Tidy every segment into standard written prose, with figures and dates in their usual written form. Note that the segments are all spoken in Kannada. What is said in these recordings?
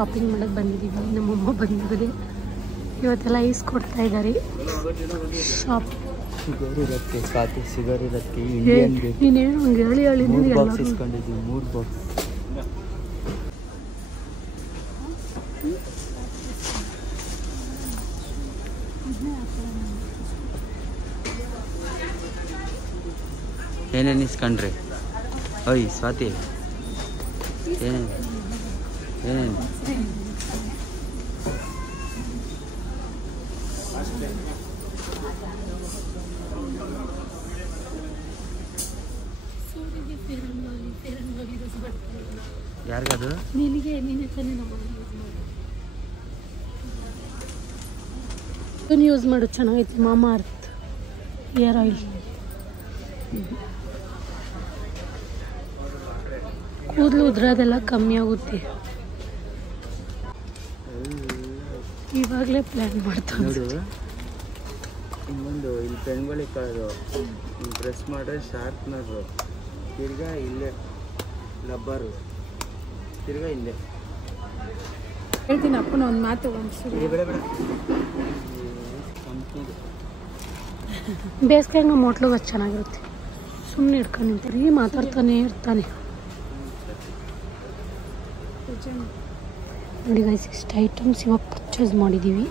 ಶಾಪಿಂಗ್ ಮಾಡೋಕ್ಕೆ ಬಂದಿದ್ದೀವಿ. ನಮ್ಮಮ್ಮ ಬಂದಿದ್ದಾರೆ, ಇವತ್ತೆಲ್ಲ ಈಸ್ಕೊಡ್ತಾ ಇದ್ದಾರೆ. ಶಾಪ್ ಶುಗರ್ ಇರುತ್ತೆ, ಕಾಫಿ ಶುಗರ್ ಇರುತ್ತೆ, ಇಂಡಿಯನ್ ನೀನೇನು ಹಂಗೆ ಹೇಳಿ 3 ಬಾಕ್ಸ್ ಇಸ್ಕೊಂಡಿದ್ದೀವಿ. 3 ಬಾಕ್ಸ್ ಏನೇನು ಇಸ್ಕೊಂಡ್ರಿ? ಓಯ್ ಸ್ವಾತಿ, ಏನೇನು ಯಾರಿಗದು? ನಿನಗೆ, ನೀನೇ ತಾನೇ ನಮ್ಮ ಯೂಸ್ ಮಾಡು, ಚೆನ್ನಾಗೈತಿ. ಮಾಮಾ ಅರ್ತ್ ಹೇರ್ ಆಯಿಲ್. ಕೂದಲು ಉದ್ರೋದೆಲ್ಲ ಕಮ್ಮಿ ಆಗುತ್ತೆ. ಇವಾಗಲೇ ಪ್ಲ್ಯಾನ್ ಮಾಡ್ತಾ ನೋಡು. ಇನ್ನೊಂದು ಇಲ್ಲಿ ಪೆನ್ಗಳಿಗೆ ಕಳೆದು ಪ್ರೆಸ್ ಮಾಡ್ರೆ ಶಾರ್ಪ್ನರು, ತಿರ್ಗಾ ಇಲ್ಲೇ ರಬ್ಬರು, ತಿರ್ಗಾ ಇಲ್ಲೇ. ಹೇಳ್ತೀನಿ ಅಪ್ಪನ ಒಂದು ಮಾತು. ಬೇಡ ಬೇಸಿಗೆ ನಮ್ಮ ಹೋಟ್ಲಿಗೆ ಅದು ಚೆನ್ನಾಗಿರುತ್ತೆ. ಸುಮ್ಮನೆ ಹಿಡ್ಕೊಂಡು ನಿಂತಾರೆ, ಮಾತಾಡ್ತಾನೆ ಇರ್ತಾನೆ. ನೋಡಿ ಗೈಸ್, ಇಷ್ಟು ಐಟಮ್ಸ್ ಇವಾಗ ಪರ್ಚೇಸ್ ಮಾಡಿದ್ದೀವಿ.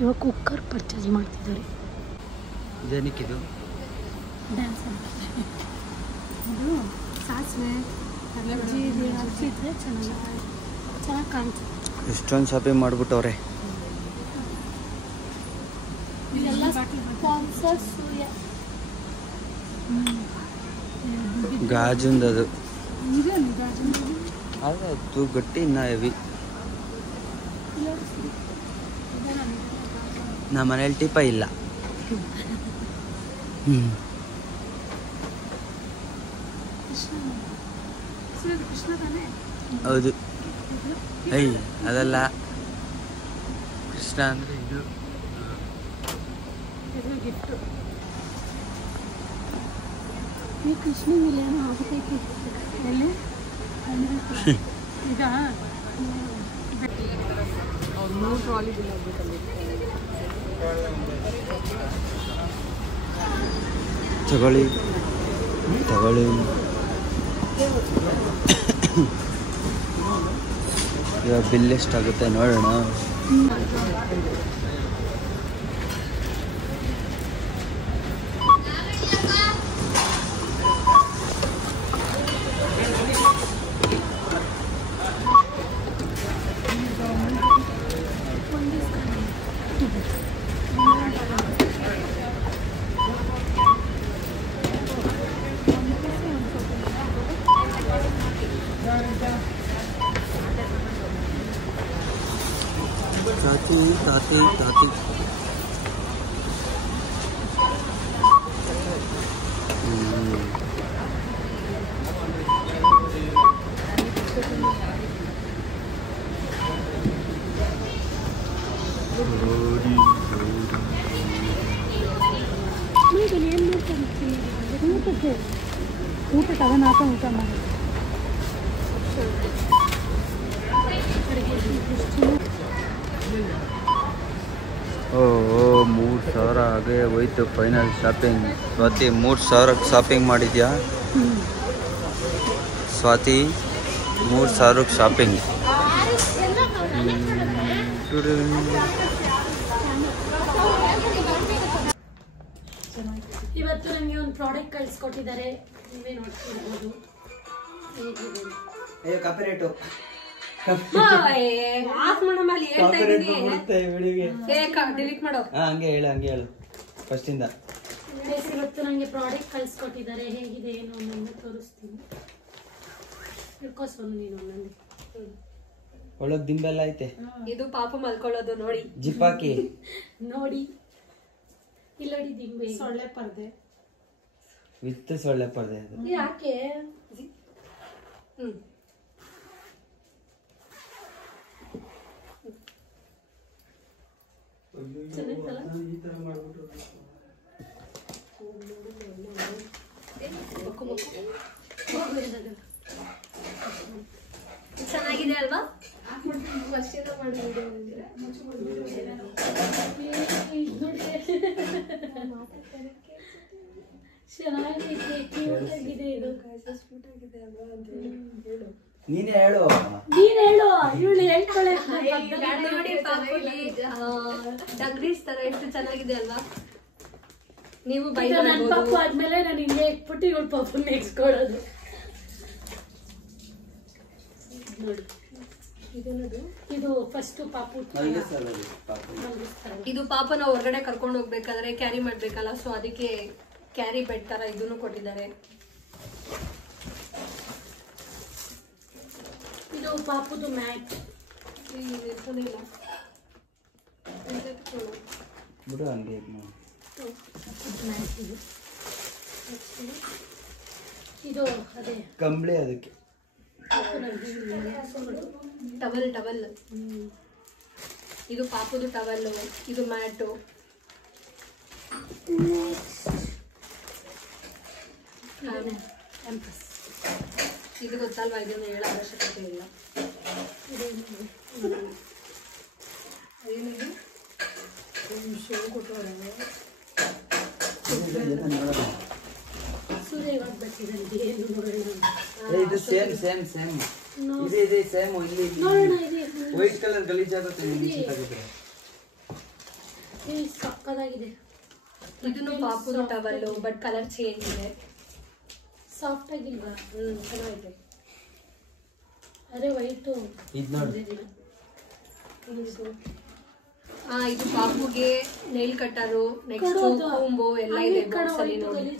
ಇವಾಗ ಕುಕ್ಕರ್ ಪರ್ಚೇಸ್ ಮಾಡ್ತಿದ್ದಾರೆ. ಏನಕ್ಕಿದು? ಡ್ಯಾನ್ಸ್ ಅದು ಸಾಸಿವೆ ಜೀರಿಗೆ ಹಚ್ಚಿದ್ರೆ ಚೆನ್ನಾಗಿ ಕಾಣ್ತದೆ. ಇಷ್ಟೊಂದು ಶಾಪಿಂಗ್ ಮಾಡ್ಬಿಟ್ಟವ್ರೆ. ಇದೆಲ್ಲ ಸ್ಪಾನ್ಸರ್ಸ್. ಗಾಜಿಂದದು ಆದರೆ ಅದು ಗಟ್ಟಿ, ಇನ್ನ ಹೆವಿ. ನಮ್ಮ ಮನೇಲಿ ಟಿಪ ಇಲ್ಲ. ಹೌದು. ಏಯ್ ಅದಲ್ಲ, ಕೃಷ್ಣ ಅಂದರೆ ಇದು. ಗಿಫ್ಟು ಈ ಕೃಷ್ಣ ಏನೋ ಆಗತೈತಿ ಎಲ್ಲಿ ಈಗ ಅವ್ರು 3 ಟ್ರಾಲಿ ಬಿಲ್ ಆಗಬೇಕಲ್ಲಿ. ತಗೊಳ್ಳಿ ಇವಾಗ ಬಿಲ್ ಎಷ್ಟಾಗುತ್ತೆ ನೋಡೋಣ. ತಾತಿ ಊಟ ತಗೊಂಡು ಹಾಕೊಂಡು ಊಟ ಮಾಡಿ. ಓ 3,000 ಹಾಗೆ ಹೋಯ್ತು ಫೈನಲ್ ಶಾಪಿಂಗ್. ಸ್ವಾತಿ 3,000 ಶಾಪಿಂಗ್ ಮಾಡಿದ್ಯಾ? ಸ್ವಾತಿ 3,000 ಶಾಪಿಂಗ್. ಇವತ್ತು ನನಗೆ ಒಂದು ಪ್ರಾಡಕ್ಟ್ ಕಳಿಸ್ಕೊಟ್ಟಿದ್ದಾರೆ, ನೀವೇ ನೋಡ್ತಿರ್ಬೋದು. ಹಂಗೆ ಹೇಳು ಫಸ್ಟಿಂದ. ಇವತ್ತು ನನಗೆ ಪ್ರಾಡಕ್ಟ್ ಕಳಿಸ್ಕೊಟ್ಟಿದ್ದಾರೆ, ಹೇಗಿದೆ ಏನು ಅನ್ನೋದನ್ನ ತೋರಿಸ್ತೀನಿ. ಹಿಡ್ಕೋಸೋನು ನೀನು ಒಂದೊಂದು. ಒಳಗ್ ದಿಂಬೆಲ್ಲ ಐತೆ. ಇದು ಪಾಪ ಮಲ್ಕೊಳ್ಳೋದು ನೋಡಿ, ಜಿಪ್ಪಾಕಿ ನೋಡಿ. ಇಲ್ಲಡಿ ದಿಂಬೆ, ಸೊಳ್ಳೆ ಪರ್ದೆ ವಿತ್ ಸೊಳ್ಳೆ ಪರ್ದೆ. ಅದು ಯಾಕೆ? ಚೆನ್ನಾಗಿದೆ ಅಲ್ವಾ? ನೀನೇ ಹೇಳು. ಇವಳು ಹೇಳ್ಕೊಳ್ಳೆ. ಡಗ್ರೀಸ್ ತರ ಎಷ್ಟು ಚೆನ್ನಾಗಿದೆ ಅಲ್ವಾ? ನೀವು ನನ್ನ ಪಾಪು ಆದ್ಮೇಲೆ ನಾನು ಹಿಂಗೆ ಇಟ್ಬಿಟ್ಟು ಇವಳು ಪಾಪು ನೆಕ್ಸ್ಟ್ ಕೊಡೋದು ನೋಡಿ. ಇದು ಫಸ್ಟ್ ಪಾಪು. ಇದು ಪಾಪನ ಹೊರಗಡೆ ಕರ್ಕೊಂಡು ಹೋಗ್ಬೇಕಾದ್ರೆ ಕ್ಯಾರಿ ಮಾಡ್ಬೇಕಲ್ಲ, ಸೊ ಅದಕ್ಕೆ ಕ್ಯಾರಿ ಬೆಡ್ ತರ ಇದನ್ನು ಕೊಟ್ಟಿದ್ದಾರೆ. ಇದು ಪಾಪುದು ಮ್ಯಾಟ್. ಬಿಡು ಹಂಗೆ ಇದು ಅದೇ ಕಂಬಳಿ, ಅದಕ್ಕೆ ಟವಲ್. ಇದು ಪಾಪುದು ಟವಲ್, ಇದು ಮ್ಯಾಟು. ಇದು ಗೊತ್ತಲ್ವಾ, ಇದನ್ನು ಹೇಳೋ ಅವಶ್ಯಕತೆ ಇಲ್ಲ. ಏನಿದೆ ಶೋ ಕೊಟ್ಟೋರೆ ಸೂರ್ಯ ಇವಾಗ ಬರ್ತಿದಂತೆ. ಏನು ಇದು ಸೇಮ್ ಇದೆ ಸೇಮ್. ಇಲ್ಲಿ ವೈಟ್ ಕಲರ್ ಗಲೀಜಾಗುತ್ತೆ. ಸಕ್ಕದಾಗಿದೆ. ಇದನ್ನು ಪಾಪುದು ಟವಲ್, ಬಟ್ ಕಲರ್ ಚೇಂಜ್ ಇದೆ. ಸಾಫ್ಟ್ ಆಗಿಲ್ವಾ? ಚೆನ್ನಾಗಿದೆ. ಅದೇ ವೈಟು ಇದು ನೋಡಿ. ಇದು ಪಾಪುಗೆ ನೇಲ್ ಕಟ್ಟರು, ನೆಕ್ಸ್ಟ್ ಕೂಂಬು ಎಲ್ಲ ಇದೆ ಬಾಕ್ಸ್ ಅಲ್ಲಿ ನೋಡಿ.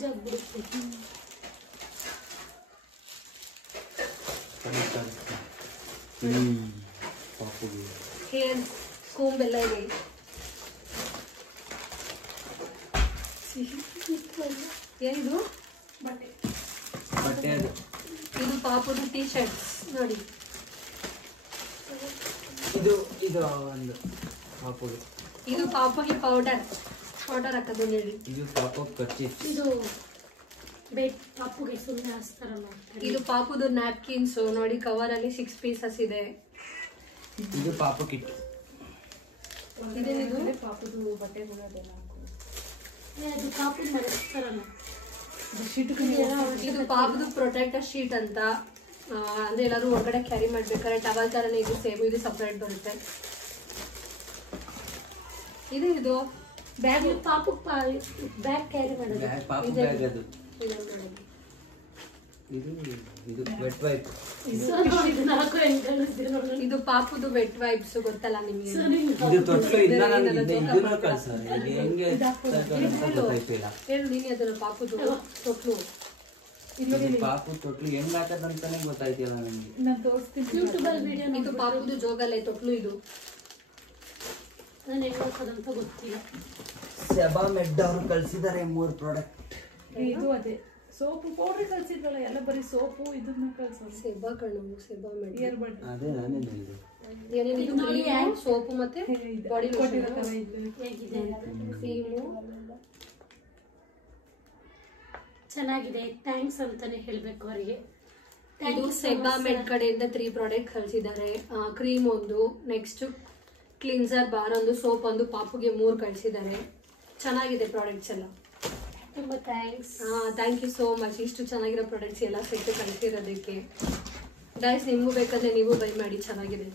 ಹೇರ್ ಕೂಂಬ್ ಎಲ್ಲ ಇದೆ. ಏನಿದು? ಬಟ್ಟೆ. ಇದು ಪಾಪುದು ಟೀ ಶರ್ಟ್ಸ್ ನೋಡಿ. ಇದು ಒಂದು ಪಾಪುಗೆ. ಇದು ಪಾಪುಗೆ ಪೌಡರ್ ಹಾಕೋದು ಹೇಳಿ. ಇದು ಪಾಪು ಕರ್ಚೀಫ್. ಇದು ಬೆಡ್ ಪಾಪುಗೆ ಸುಮ್ಮನೆ ಹಾಸ್ತಾರಲ್ಲ. ಇದು ಪಾಪುದು ನ್ಯಾಪ್ಕಿನ್ಸ್ ನೋಡಿ, ಕವರ್ ಅಲ್ಲಿ 6 ಪೀಸಸ್ ಇದೆ. ಇದು ಪಾಪು ಕಿಟ್. ಇದೇನಿದು? ಪಾಪುದು ಬಟ್ಟೆಗಳು ಅದು ಪಾಪುದು ಮರೆಸ್ತಾರಲ್ಲ. ಇದು ಪಾಪುದು ಪ್ರೊಟೆಕ್ಟರ್ ಶೀಟ್ ಅಂತ. ಅಂದ್ರೆ ಎಲ್ಲರೂ ಹೊರಗಡೆ ಕ್ಯಾರಿ ಮಾಡ್ಬೇಕಾದ್ರೆ ಟವಲ್ ತರನೇ ಇದು ಸೇಮ್, ಇದು ಸಪ್ರೇಟ್ ಬರುತ್ತೆ. ಇದು ಬ್ಯಾಗ್ ಪಾಪು ಬ್ಯಾಗ್ ಕ್ಯಾರಿ ಮಾಡೋದು. ಪಾಪು ಬ್ಯಾಗ್ ಅದು. ಇದು ವೆಟ್ ವೈಪ್. ಇದು ಪಾಪುದು ವೆಟ್ ವೈಪ್ಸ್ ಗೊತ್ತಲ್ಲ ನಿಮಗೆ. ಇದು ತೊಟ್ಲು. ಇದನ್ನ ಕಳ್ಸೋದು ಹೆಂಗೆ ಗೊತ್ತಾಯ್ತಿಲ್ಲ. ಹೇಳು ನೀನು ಅದನ್ನ ಪಾಪುದು ತೊಟ್ಲು. ಪಾಪು ತೊಟ್ಲು ಹೆಂಗ್ ಹಾಕದಂತಾನೆ ಗೊತ್ತಾಯ್ತಿಲ್ಲ ನನಗೆ. ನಾನು ತೋರಿಸ್ತೀನಿ ಯೂಟ್ಯೂಬಲ್ಲಿ ವಿಡಿಯೋ. ಇದು ಪಾಪುದು ಜೋಗಲ್ಲೇ ತೊಟ್ಲು. ಇದು ನಾನು ಹೆಂಗ್ ಹಾಕೋದಂತ ಗೊತ್ತಿಲ್ಲ. ಸೆಬಾ ಮೆಡ್ ಅವರು ಕಳ್ಸಿದ್ದಾರೆ 3 ಪ್ರಾಡಕ್ಟ್. ಇದು ಅದೇ ಸೋಪು ಪೌಡರ್ ಕಳ್ಸಿದ್ರಲ್ಲ, ಎಲ್ಲ ಬರೀ ಸೋಪು ಇದನ್ನ ಕಳ್ಸೋದು. ಸೆಬಾ ಕಣ್ಣು, ಸೆಬಾ ಮೆಡ್. ಇಯರ್ಬಡ್ ಅದೇ ನಾನೇ ಹೇಳಿದೆ. ಏನೇನಿದು? ಕ್ರೀಮು, ಸೋಪು ಮತ್ತೆ ಬಾಡಿ ಲೋಷನ್. ಹೇಗಿದೆ? ಕ್ರೀಮು ಚೆನ್ನಾಗಿದೆ. ಥ್ಯಾಂಕ್ಸ್ ಅಂತಾನೆ ಹೇಳ್ಬೇಕು ಅವರಿಗೆ. ಇದು ಸೆಬಾ ಮೆಡ್ ಕಡೆಯಿಂದ 3 ಪ್ರಾಡಕ್ಟ್ ಕಳ್ಸಿದ್ದಾರೆ. ಕ್ರೀಮ್ ಒಂದು, ನೆಕ್ಸ್ಟ್ ಕ್ಲಿನ್ಸರ್ ಬಾರ್ ಒಂದು, ಸೋಪ್ ಒಂದು, ಪಾಪುಗೆ 3 ಕಳ್ಸಿದ್ದಾರೆ. ಚೆನ್ನಾಗಿದೆ ಪ್ರಾಡಕ್ಟ್ಸ್ ಎಲ್ಲ. ತುಂಬಾ thanks. Thank you so much. ಇಷ್ಟು ಚೆನ್ನಾಗಿರೋ ಪ್ರಾಡಕ್ಟ್ಸ್ ಎಲ್ಲ ಸೆಟ್ ಕಳಿಸಿರೋದಕ್ಕೆ. ಗೈಸ್, ನಿಮಗೂ ಬೇಕಾದ್ರೆ ನೀವು ಬೈ ಮಾಡಿ, ಚೆನ್ನಾಗಿದೆ.